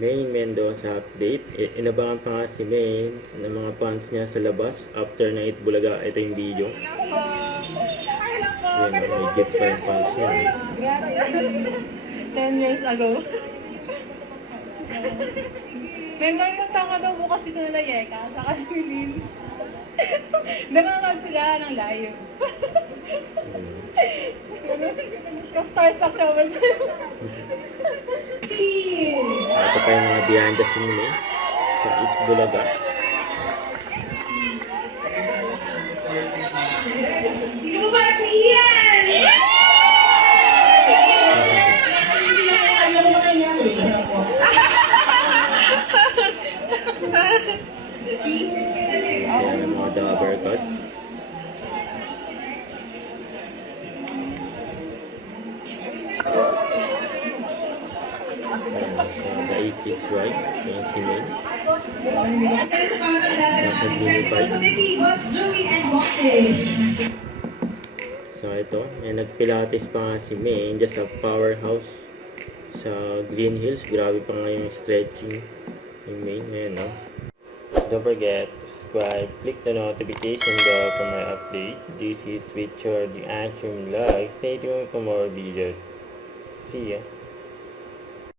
Maine Mendoza update. Inabangan pa nga si Maine ng mga fans niya sa labas after na Itbulaga. Ito yung video. Yan, may gift pa yung fans niya. 10 years ago. May magpunta ka daw bukas dito na Yeka, saka si Lynn. Nakakad sila ng live. Ka-starstruck siya ba? Ito pa yung mga behind the scene Maine sa Itbulaga. Sino ba si Ian? Yan ang mga dabber cut. The 8 kids right. Yan si Maine. So ito, may nagpilates pa nga si Maine dyan sa powerhouse sa Green Hills. Grabe pa nga yung stretching ni Maine. Ayan, no? Don't forget, subscribe, click the notification bell for my update. This is Richard, the Action Live. Stay tuned for more videos. See ya!